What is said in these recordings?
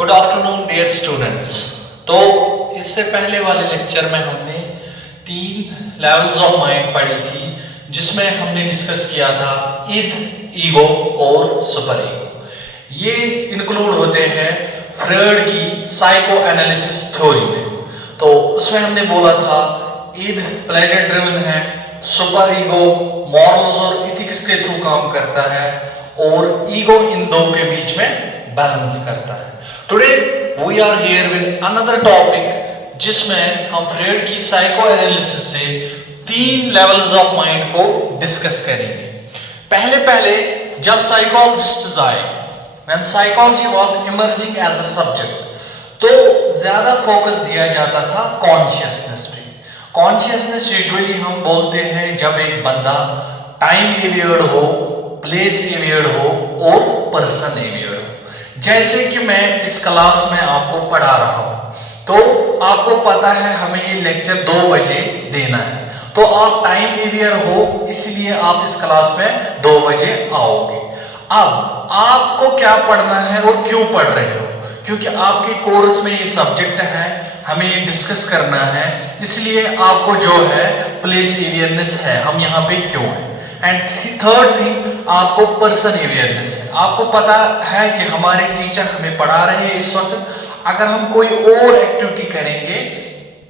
Good afternoon dear students. तो इससे पहले वाले लेक्चर में हमने 3 लेवल्स ऑफ माइंड पढ़ी थी, जिसमें हमने डिस्कस किया था इद, ईगो और सुपर ईगो। ये इंक्लूड होते हैं फ्रॉइड की साइको एनालिसिस थ्योरी में। तो उसमें हमने बोला था इद प्लेजर ड्रिवन है, सुपर ईगो मॉरल्स और इथिक्स के थ्रू काम करता है और ईगो इन दो के बीच में बैलेंस करता है। Today we are here with another topic, जिसमें हम फ्रॉइड की साइको एनालिसिस से 3 लेवल्स ऑफ माइंड को डिस्कस करेंगे। पहले जब साइकोलॉजिस्ट्स आए, when psychology was emerging as a subject, तो ज्यादा फोकस दिया जाता था कॉन्शियसनेस पे। कॉन्शियसनेस यूजुअली हम बोलते हैं जब एक बंदा टाइम एवियर्ड हो, प्लेस एवियर्ड हो और पर्सन एवियर्ड हो। जैसे कि मैं इस क्लास में आपको पढ़ा रहा हूं, तो आपको पता है हमें ये लेक्चर 2 बजे देना है, तो आप टाइम एवियर हो, इसलिए आप इस क्लास में 2 बजे आओगे। अब आपको क्या पढ़ना है और क्यों पढ़ रहे हो? क्योंकि आपके कोर्स में ये सब्जेक्ट है, हमें ये डिस्कस करना है, इसलिए आपको जो है प्लेस अवेयरनेस है, हम यहाँ पे क्यों हैं। एंड थर्ड थिंग, आपको पर्सन अवेयरनेस है। आपको पता है कि हमारे टीचर हमें पढ़ा रहे हैं इस वक्त, अगर हम कोई और एक्टिविटी करेंगे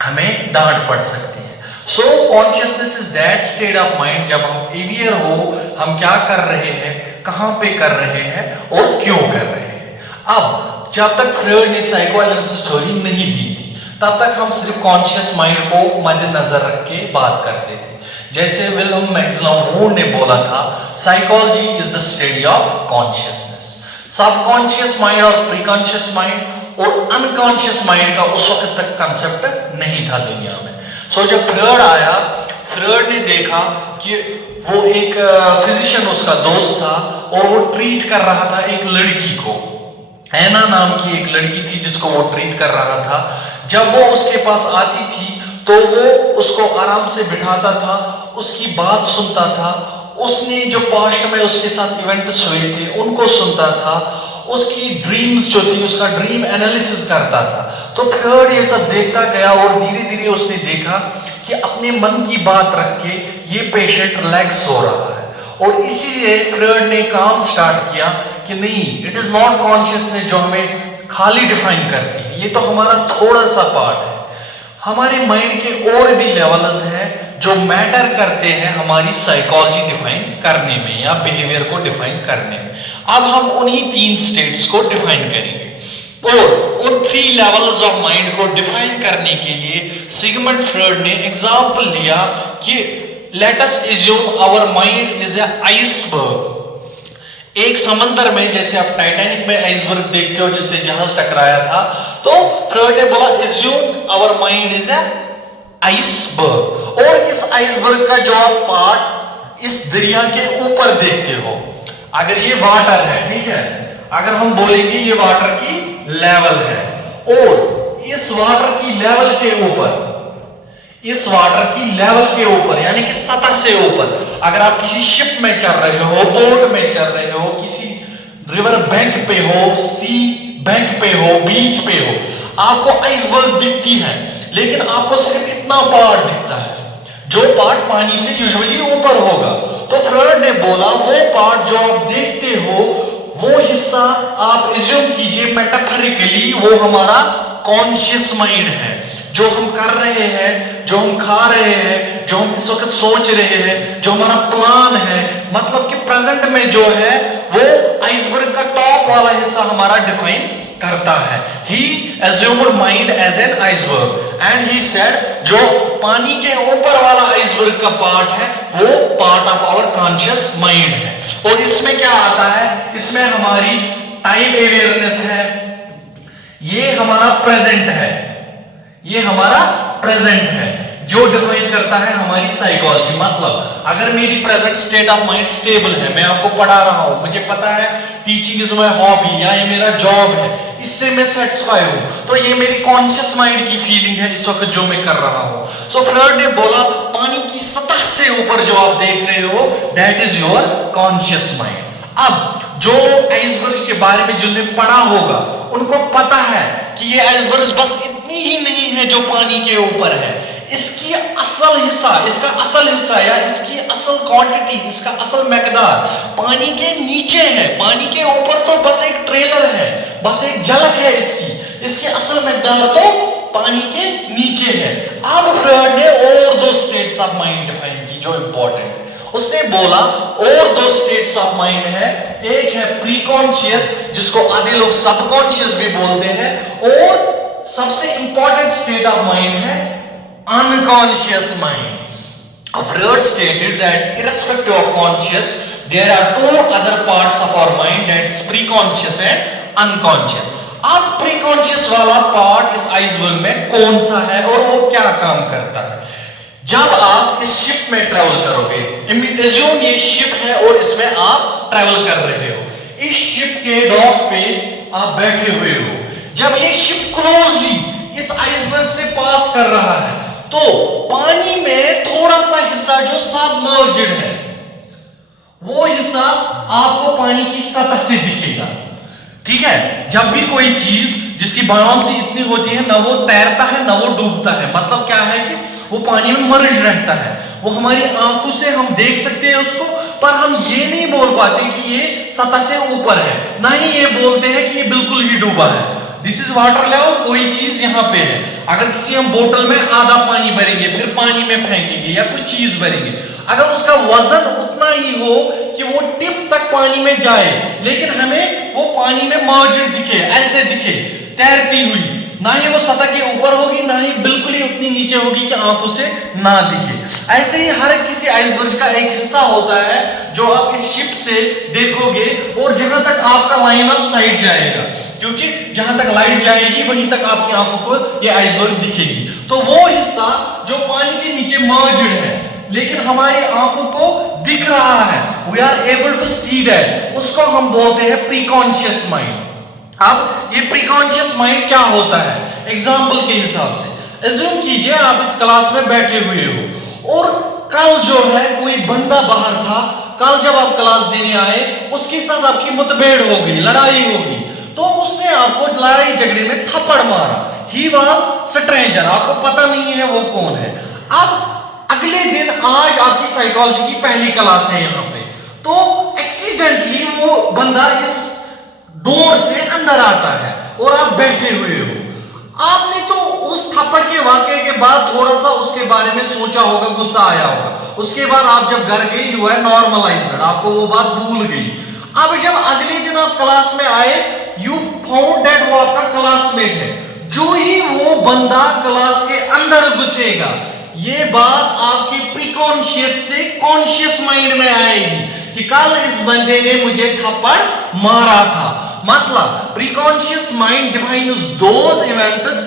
हमें डांट पड़ सकती है। सो consciousness is that state of mind जब हम अवेयर हो, हम क्या कर रहे हैं, कहां पे कर रहे हैं और क्यों कर रहे हैं। अब जब तक फ्रॉइड ने साइको एनालिसिस थ्योरी नहीं दी थी, तब तक हम सिर्फ कॉन्शियस माइंड को मद्देनजर रख के बात करते थे। जैसे विलियम मैक्सवेल ने बोला था, psychology is the study of consciousness. Subconscious mind और प्रीकॉन्शियस माइंड और अनकॉन्शियस माइंड का उस वक्त तक कंसेप्ट नहीं था दुनिया में। सो जब फ्रॉइड आया, फ्रॉइड ने देखा कि वो एक फिजिशियन उसका दोस्त था और वो ट्रीट कर रहा था एक लड़की को, एना नाम की एक लड़की थी जिसको वो ट्रीट कर रहा था। जब वो उसके पास आती थी तो वो उसको आराम से बिठाता था, उसकी बात सुनता था, उसने जो पास्ट में उसके साथ इवेंट्स हुए थे उनको सुनता था, उसकी ड्रीम्स जो थी उसका ड्रीम एनालिसिस करता था। तो फ्रॉइड ये सब देखता गया और धीरे धीरे उसने देखा कि अपने मन की बात रख के ये पेशेंट रिलैक्स हो रहा है, और इसीलिए फ्रॉइड ने काम स्टार्ट किया कि नहीं, इट इज नॉट कॉन्शियसनेस जो हमें खाली डिफाइन करती है, ये तो हमारा थोड़ा सा पार्ट है। हमारे माइंड के और भी लेवल्स हैं जो मैटर करते हैं हमारी साइकोलॉजी डिफाइन करने में या बिहेवियर को डिफाइन करने में। अब हम उन्हीं 3 स्टेट्स को डिफाइन करेंगे और उन 3 लेवल्स ऑफ माइंड को डिफाइन करने के लिए सिगमंड फ्रॉइड ने एग्जांपल लिया कि let us assume our mind is a iceberg. एक समंदर में, जैसे आप टाइटैनिक में आइसबर्ग देखते हो जिससे जहाज टकराया था, तो फ्रॉइड ने बोला assume our mind is a iceberg, और इस आइसबर्ग का जो आप पार्ट इस दरिया के ऊपर देखते हो, अगर ये वाटर है, ठीक है, अगर हम बोलेंगे ये वाटर की लेवल है, और इस वाटर की लेवल के ऊपर, इस वाटर की लेवल के ऊपर यानी कि सतह से ऊपर, अगर आप किसी शिप में चल रहे हो, बोट में चल रहे हो, किसी रिवर बैंक पे हो, सी बैंक पे हो, बीच पे हो, आपको आइसबर्ग दिखती है, लेकिन आपको सिर्फ इतना पार्ट दिखता है जो पार्ट पानी से यूजुअली ऊपर होगा। तो फ्रॉइड ने बोला वो पार्ट जो आप देखते हो, वो हिस्सा आप एज्यूम कीजिए मेटाफोरिकली वो हमारा कॉन्शियस माइंड है। जो हम कर रहे हैं, जो हम खा रहे हैं, जो हम इस वक्त सोच रहे हैं, जो हमारा प्लान है, मतलब कि प्रेजेंट में जो है वो आइसबर्ग का टॉप वाला हिस्सा हमारा डिफाइन करता है। He assumed mind as an iceberg and he said जो पानी के ऊपर वाला आइसबर्ग का पार्ट है वो part of our conscious mind है। और इसमें क्या आता है, इसमें हमारी टाइम अवेयरनेस है, ये हमारा प्रेजेंट है, ये हमारा प्रेजेंट है जो डिफाइन करता है हमारी साइकोलॉजी। मतलब अगर मेरी present state of mind stable है, मैं आपको पढ़ा रहा हूं, मुझे पता है टीचिंग इज माय हॉबी या ये मेरा जॉब है, इससे मैं सेटिस्फाई हूं, तो ये मेरी कॉन्शियस माइंड की फीलिंग है इस वक्त जो मैं कर रहा हूं। सो फ्रॉइड ने बोला पानी की सतह से ऊपर जो आप देख रहे हो that is your conscious mind. अब जो लोग आइसबर्ग के बारे में जिन्होंने पढ़ा होगा उनको पता है कि ये आइसबर्ग बस इतनी ही नहीं है जो पानी के ऊपर है, इसकी असल हिस्सा, इसका असल हिस्सा या इसकी असल क्वांटिटी, इसका असल मकदार पानी के नीचे है। पानी के ऊपर तो बस एक ट्रेलर है, बस एक झलक है इसकी असल मकदार तो पानी के नीचे है। अब फ्रॉइड ने और दो स्टेट्स ऑफ माइंड डिफाइन की जो इंपॉर्टेंट है। उसने बोला और दो स्टेट्स ऑफ माइंड है, एक है प्रीकॉन्शियस जिसको आधे लोग सबकॉन्शियस भी बोलते हैं, और सबसे इंपॉर्टेंट स्टेट ऑफ माइंड है unconscious mind. Freud stated that irrespective of conscious, there are two other parts of our mind, that's preconscious and unconscious. अब प्रीकॉन्शियस वाला पार्ट इस आइसबर्ग में कौन सा है और वो क्या काम करता है? जब आप इस शिप में ट्रैवल करोगे, इमेजिन ये शिप है और इसमें आप ट्रैवल कर रहे हो, इस शिप के डॉक पे आप बैठे हुए हो, जब ये शिप क्लोजली इस आइसबर्ग से पास कर रहा है तो पानी में थोड़ा सा हिस्सा जो सबमर्ज्ड है, वो हिस्सा आपको पानी की सतह से दिखेगा। ठीक है, जब भी कोई चीज जिसकी बायोंसी इतनी होती है, ना वो तैरता है ना वो डूबता है, मतलब क्या है कि वो पानी में मर्ज रहता है, वो हमारी आंखों से हम देख सकते हैं उसको, पर हम ये नहीं बोल पाते कि ये सतह से ऊपर है, ना ही ये बोलते हैं कि ये बिल्कुल ही डूबा है। दिस इज वाटर लेवल, कोई चीज यहां पे है, अगर किसी हम बोतल में आधा पानी भरेंगे फिर पानी में फेंकेंगे या कुछ चीज भरेंगे, अगर उसका वजन उतना ही हो कि वो टिप तक पानी में जाए लेकिन हमें वो पानी में मौजूद दिखे, ऐसे दिखे तैरती हुई, ना ही वो सतह के ऊपर होगी ना ही बिल्कुल ही उतनी नीचे होगी कि आंखों से ना दिखे। ऐसे ही हर किसी आइसबर्ग का एक हिस्सा होता है जो आप इस शिप से देखोगे और जहां तक आपका लाइन ऑफ साइट जाएगा, क्योंकि जहां तक लाइट जाएगी वहीं तक आपकी आंखों को ये आइसबर्ग दिखेगी, तो वो हिस्सा जो पानी के नीचे मौजूद है लेकिन हमारी आंखों को दिख रहा है, we are able to see that, उसको हम बोलते हैं प्रीकॉन्शियस माइंड। अब ये प्रीकॉन्शियस माइंड क्या होता है? एग्जाम्पल के हिसाब से अज्यूम कीजिए आप इस क्लास में बैठे हुए हो और कल जो है कोई बंदा बाहर था, कल जब आप क्लास देने आए उसके साथ आपकी मुठभेड़ हो गई, लड़ाई हो गई, तो उसने आपको लड़ाई झगड़े में थप्पड़ मारा, ही वॉज स्ट्रेंजर, आपको पता नहीं है वो कौन है। अब अगले दिन आज आपकी साइकोलॉजी की पहली क्लास है यहाँ पे, तो एक्सीडेंटली वो बंदा इस डोर से अंदर आता है और आप बैठे हुए हो, आपने तो उस थप्पड़ के वाकये के बाद थोड़ा सा उसके बारे में सोचा होगा, गुस्सा आया होगा, उसके बाद आप जब घर गए यू आर नॉर्मलाइज्ड, आपको वो बात भूल गई। अब जब अगले दिन आप क्लास में आए यू फाउंड दैट वो आपका क्लासमेट है, जो ही वो बंदा क्लास के अंदर घुसेगा ये बात आपके प्रीकॉन्शियस से कॉन्शियस माइंड में आएगी कि कल इस बंदे ने मुझे थप्पड़ मारा था। मतलब preconscious mind defines those events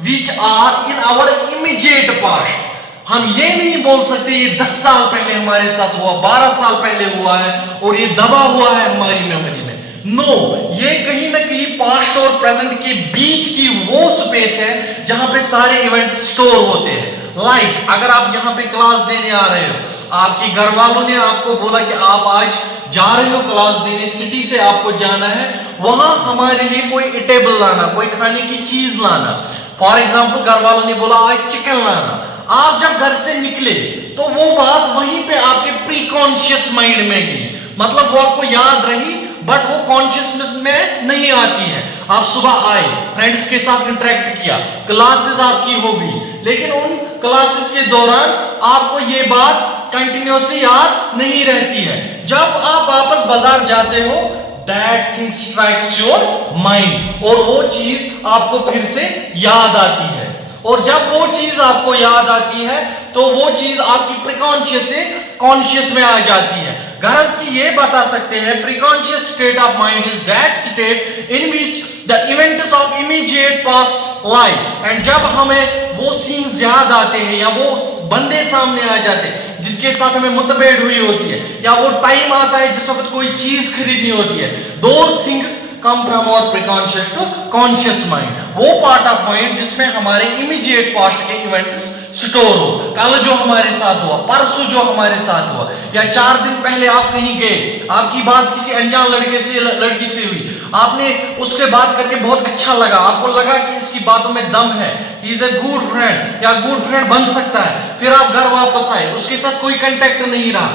which are in our immediate past. हम ये नहीं बोल सकते ये 10 साल पहले हमारे साथ हुआ, 12 साल पहले हुआ है और ये दबा हुआ है हमारी मेमोरी में। नो, ये कहीं ना कहीं पास्ट और प्रेजेंट के बीच की वो स्पेस है जहां पे सारे इवेंट स्टोर होते हैं। लाइक अगर आप यहाँ पे क्लास देने आ रहे हो, आपके घर वालों ने आपको बोला कि आप आज जा रहे हो क्लास देने, सिटी से आपको जाना है, वहां हमारे लिए कोई इटेबल लाना, कोई खाने की चीज लाना। फॉर एग्जाम्पल घर वालों ने बोला आज चिकन लाना, आप जब घर से निकले तो वो बात वहीं पे आपके प्रीकॉन्शियस माइंड में गई, मतलब वो आपको याद रही बट वो कॉन्शियसनेस में नहीं आती है। आप सुबह आए, फ्रेंड्स के साथ इंटरेक्ट किया, क्लासेस आपकी हो गई, लेकिन उन क्लासेस के दौरान आपको ये बात कंटिन्यूअसली याद नहीं रहती है। जब आप वापस बाजार जाते हो that thing strikes your mind और वो चीज आपको फिर से याद आती है, और जब वो चीज आपको याद आती है तो वो चीज आपकी प्रीकॉन्शियस से कॉन्शियस में आ जाती है। गरज की ये बता सकते हैं preconscious state of mind is that state in which the events of immediate past life, and जब हमें वो सीन्स याद आते हैं या वो बंदे सामने आ जाते हैं जिनके साथ हमें मुठभेड़ हुई होती है, या वो टाइम आता है जिस वक्त कोई चीज खरीदनी होती है, those things come from our preconscious to conscious mind, वो पार्ट ऑफ माइंड जिसमें हमारे इमीडिएट पास्ट के इवेंट्स स्टोर हो। कल जो हमारे साथ हुआ, परसों जो हमारे साथ हुआ, या 4 दिन पहले आप कहीं गए, आपकी बात किसी अनजान लड़की से हुई, आपने उससे बात करके बहुत अच्छा लगा, आपको लगा कि इसकी बातों में दम है, he is a good friend या गुड फ्रेंड बन सकता है। फिर आप घर वापस आए, उसके साथ कोई कांटेक्ट नहीं रहा,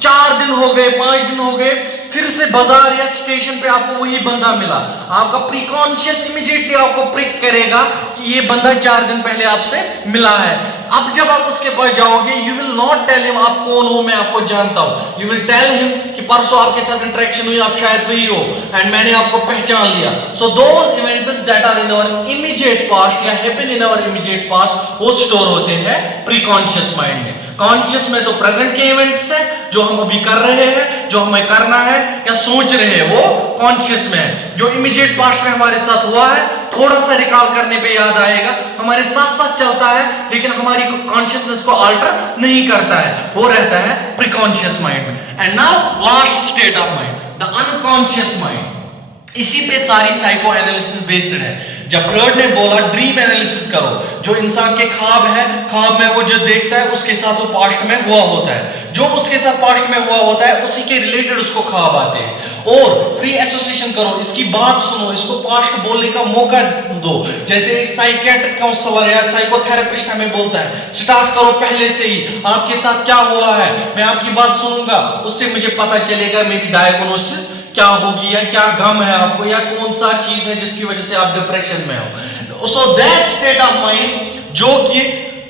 4 दिन हो गए, 5 दिन हो गए, फिर से बाजार या स्टेशन पे आपको वही बंदा मिला। आपका प्रीकॉन्शियस इमीडिएटली आपको प्रिक करेगा कि ये बंदा 4 दिन पहले आपसे मिला है। अब जब आप उसके पास जाओगे, you will not tell him आप कौन हो, मैं आपको जानता हूं। यू विल टेल हिम कि परसों आपके साथ इंटरेक्शन हुई, आप शायद वही हो एंड मैंने आपको पहचान लिया। So those events that are in our immediate past या happen in our immediate past, वो स्टोर होते हैं प्रीकॉन्शियस माइंड में। कॉन्शियस में तो प्रेजेंट के इवेंट्स है जो हम अभी कर रहे हैं, जो हमें करना है या सोच रहे हैं, वो कॉन्शियस में है। जो इमीडिएट पास्ट में हमारे साथ हुआ है, थोड़ा सा रिकॉल करने पे याद आएगा, हमारे साथ साथ चलता है, लेकिन हमारी कॉन्शियसनेस को अल्टर नहीं करता है, वो रहता है प्रीकॉन्शियस माइंड में। And now last state of mind, the unconscious mind. इसी पे सारी साइको एनालिसिस बेस्ड है। जब फ्रॉइड ने बोला ड्रीम एनालिसिस करो, जो इंसान के ख्वाब है, ख्वाब में वो जो देखता है उसके साथ वो पास्ट में हुआ होता है, जो उसके साथ पास्ट में हुआ होता है उसी के रिलेटेड उसको ख्वाब आते हैं। और फ्री एसोसिएशन करो, इसकी बात सुनो, इसको पास्ट बोलने का मौका दो। जैसे एक साइकियाट्रिक काउंसलर या साइकोथेरेपिस्ट हमें बोलता है, स्टार्ट करो पहले से ही, आपके साथ क्या हुआ है, मैं आपकी बात सुनूंगा, उससे मुझे पता चलेगा मेरी डायग्नोसिस क्या होगी या क्या गम है आपको, या कौन सा चीज है जिसकी वजह से आप डिप्रेशन में हो। So that state of mind जो कि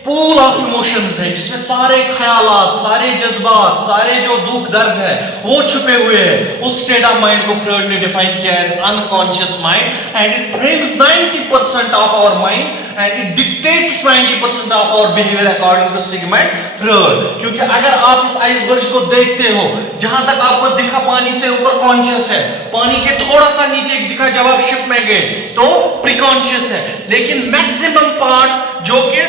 पूल ऑफ इमोशंस है, जिसमें सारे ख्यालात, सारे जज्बात, सारे जो दुख दर्द है वो छुपे हुए हैं, उस स्टेट ऑफ माइंड को फ्रॉइड ने डिफाइन किया as unconscious mind. And it frames 90% of our mind and it dictates 90% of our behaviour according to Sigmund Freud. क्योंकि अगर आप इस आइसबर्ग को देखते हो, जहां तक आपको दिखा पानी से ऊपर कॉन्शियस है, पानी के थोड़ा सा नीचे दिखा जब आप शिप में गए तो प्रीकॉन्शियस है, लेकिन मैक्सिमम पार्ट जो कि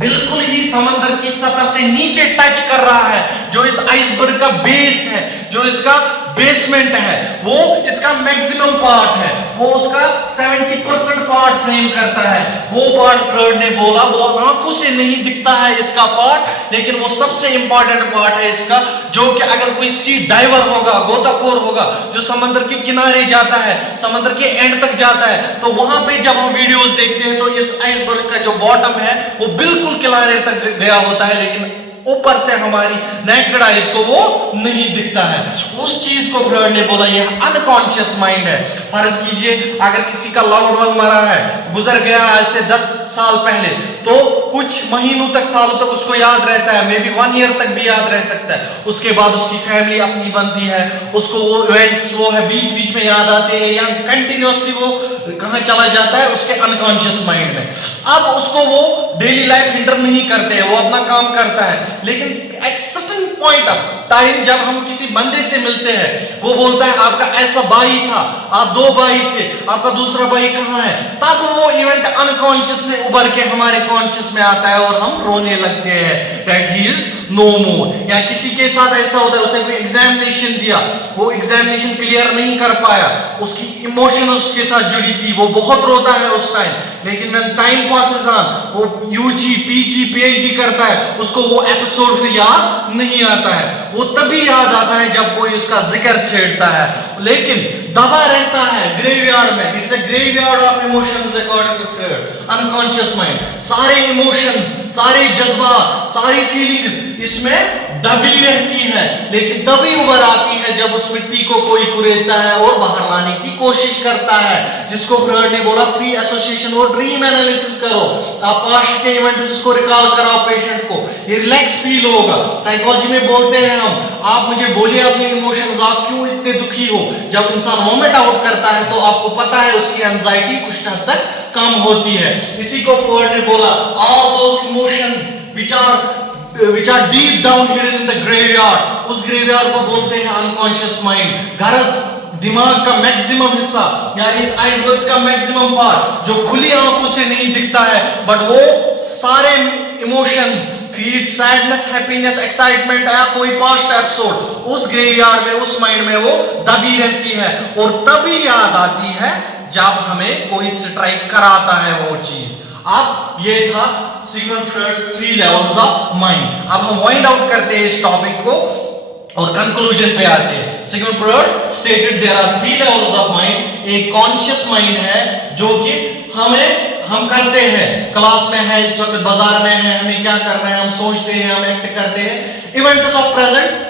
बिल्कुल ही समंदर की सतह से नीचे टच कर रहा है, जो इस आइसबर्ग का बेस है, जो इसका बेसमेंट है, वो इसका मैक्सिमम पार्ट है, वो उसका 70% पार्ट फ्रेम करता है। वो पार्ट फ्रॉइड ने बोला वो आंखों से नहीं दिखता है इसका पार्ट, लेकिन वो सबसे इंपॉर्टेंट पार्ट है इसका, जो कि अगर कोई सी डाइवर होगा, गोताखोर होगा, जो समंदर के किनारे जाता है, समंदर के एंड तक जाता है, तो वहां पे जब हम वीडियोस देखते हैं तो इस आइसबर्ग का जो बॉटम है वो बिल्कुल किनारे तक गया होता है, लेकिन ऊपर से हमारी नेकेड आइज को वो नहीं दिखता है। उस चीज को फ्रॉइड ने बोला ये अनकॉन्शियस माइंड है। फर्ज कीजिए अगर किसी का लव्ड वन मरा है, गुजर गया आज से 10 साल पहले, तो कुछ महीनों तक, सालों तक उसको याद रहता है, मे बी 1 ईयर तक भी याद रह सकता है। उसके बाद उसकी फैमिली अपनी बनती है, उसको वो इवेंट्स वो है बीच बीच में याद आते हैं, या कंटिन्यूअसली वो कहां चला जाता है उसके अनकॉन्शियस माइंड में। अब उसको वो डेली लाइफ हिंडर नहीं करते हैं, वो अपना काम करता है, लेकिन at certain point of time जब हम किसी बंदे से मिलते हैं, वो बोलता है आपका ऐसा भाई था, आप 2 भाई थे, आपका दूसरा भाई कहां है, तब वो इवेंट अनकॉन्शियस से उभर के हमारे कॉन्शियस में आता है और हम रोने लगते हैं दैट ही इज नो मोर। या किसी के साथ ऐसा होता है, उसने कोई एग्जामिनेशन दिया, वो एग्जामिनेशन क्लियर नहीं कर पाया, उसकी इमोशन उसके साथ जुड़ी थी, वो बहुत रोता है उस टाइम, लेकिन व्हेन टाइम पासेस ऑन, वो यूजी पीजी पीएचडी करता है, उसको वो एपिसोड फिर याद नहीं आता है, वो तभी याद आता है जब कोई उसका जिक्र छेड़ता है, लेकिन दबा रहता है ग्रेवयार्ड में। It's a graveyard of emotions according to Freud, unconscious mind. सारे इमोशंस, सारे जज्बात, सारी फीलिंग्स इसमें दबी रहती है, लेकिन तभी उभर आती है जब उस मिट्टी को कोई कुरेदता है और बाहर लाने की कोशिश करता है, जिसको फ्रॉइड ने बोला फ्री एसोसिएशन और ड्रीम एनालिसिस करो। आप पास्ट के इवेंट्स को रिकॉल कराओ पेशेंट को, ये रिलैक्स फील होगा। साइकोलॉजी में बोलते हैं हम, आप मुझे बोलिए अपने इमोशंस, आप क्यों इतने दुखी हो। जब इंसान वॉमिट आउट करता है तो आपको पता है उसकी एंजाइटी कुछ हद तक कम होती है। इसी को फ्रॉइड ने बोला all those emotions which are deep down hidden in the graveyard, उस ग्रेवयार्ड को बोलते हैं अनकॉन्शियस माइंड। गरज दिमाग का मैक्सिमम हिस्सा या इस आइसबर्ग का मैक्सिमम पार्ट जो खुली आंखों से नहीं दिखता है, बट वो सारे emotions, feel, sadness, happiness, excitement या कोई पास्ट एपिसोड, उस ग्रेवयार्ड में, उस माइंड में वो दबी रहती है, और तभी याद आती है जब हमें कोई स्ट्राइक कराता है वो चीज। अब ये था Sigmund Freud's 3 levels of mind. अब हम वाइंड आउट करते हैं इस टॉपिक को और कंक्लूजन पे आते हैं। Sigmund Freud stated there are 3 levels of mind एक कॉन्शियस माइंड है जो कि हम करते हैं, क्लास में है, इस वक्त बाजार में है, हमें क्या करना है, हम सोचते हैं, हम एक्ट करते हैं। इवेंट्स ऑफ प्रेजेंट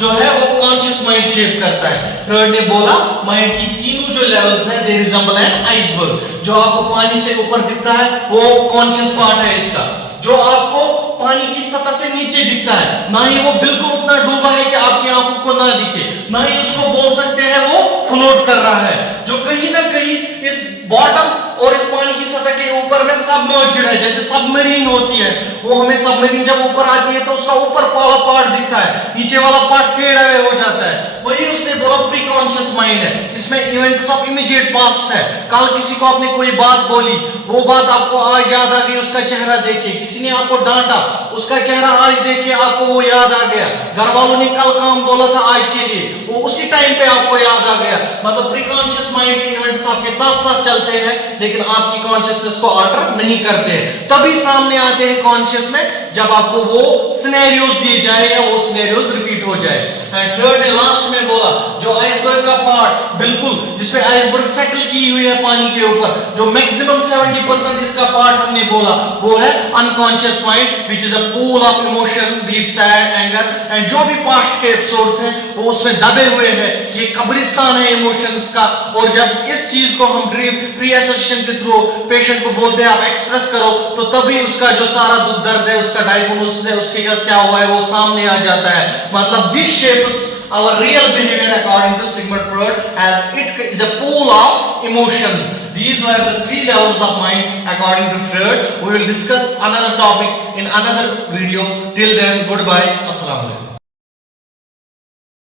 जो है वो कॉन्शियस माइंड शेप करता है। फ्रॉइड ने बोला माइंड की तीनों जो लेवल्स है दे रिजेंबल एन आइसबर्ग। जो आपको पानी से ऊपर दिखता है वो कॉन्शियस पार्ट है इसका। जो आपको पानी की सतह से नीचे दिखता है, ना ही वो बिल्कुल उतना डूबा है कि आपकी आंखों को ना दिखे, ना ही उसको बोल सकते हैं वो फ्लोट कर रहा है। जो कहीं ना कहीं इस बॉटम और इस पानी की सतह के ऊपर में सबमर्ज्ड है, जैसे सबमरीन होती है। वो हमें सबमरीन जब ऊपर आती है तो उसका ऊपर वाला पार्ट दिखता है, नीचे वाला पार्ट फेड अवे हो जाता है। वही उसने बोला प्री कॉन्शियस माइंड है, इसमें इवेंट्स ऑफ इमीडिएट पास्ट है। कल किसी को आपने कोई बात बोली, वो बात आपको आज याद आ गई, उसका चेहरा देखे। किसी ने आपको डांटा, उसका चेहरा आज देखे आपको वो याद आ गया। घर वालों ने कल काम बोला था आज के लिए, वो उसी टाइम पे आपको याद आ गया। मतलब प्री कॉन्शियस माइंड के इवेंट्स आपके साथ साथ चलते हैं, लेकिन आपकी कॉन्शियसनेस को ऑल्टर नहीं करते हैं। तभी सामने आते हैं कॉन्शियस में जब आपको वो सिनेरियोस दिए जाए या वो सिनेरियोस रिपीट हो जाए। एंड थर्ड ने लास्ट में बोला जो आइसबर्ग का पार्ट बिल्कुल जिसपे आइसबर्ग सेटल की हुई है पानी के ऊपर, जो मैक्सिमम 70% इसका पार्ट हमने बोला वो है unconscious mind, which is a pool of emotions, B it sad, anger, and जो भी पास्ट के एपिसोड्स हैं वो उसमें दबे हुए हैं। ये कब्रिस्तान है इमोशंस का। और जब इस चीज को हम ड्रीम फ्री एसोसिएशन के थ्रू पेशेंट को बोलते हैं आप एक्सप्रेस करो, तो तभी उसका जो सारा दुख दर्द है, उसका डायग्नोसिस है, उसके साथ क्या हुआ है वो सामने आ जाता है। मतलब this shapes our real behavior according to Sigmund Freud, as it is a pool of emotions. These were the 3 levels of mind according to Freud. We will discuss another topic in another video. Till then, goodbye. Assalamu alaikum.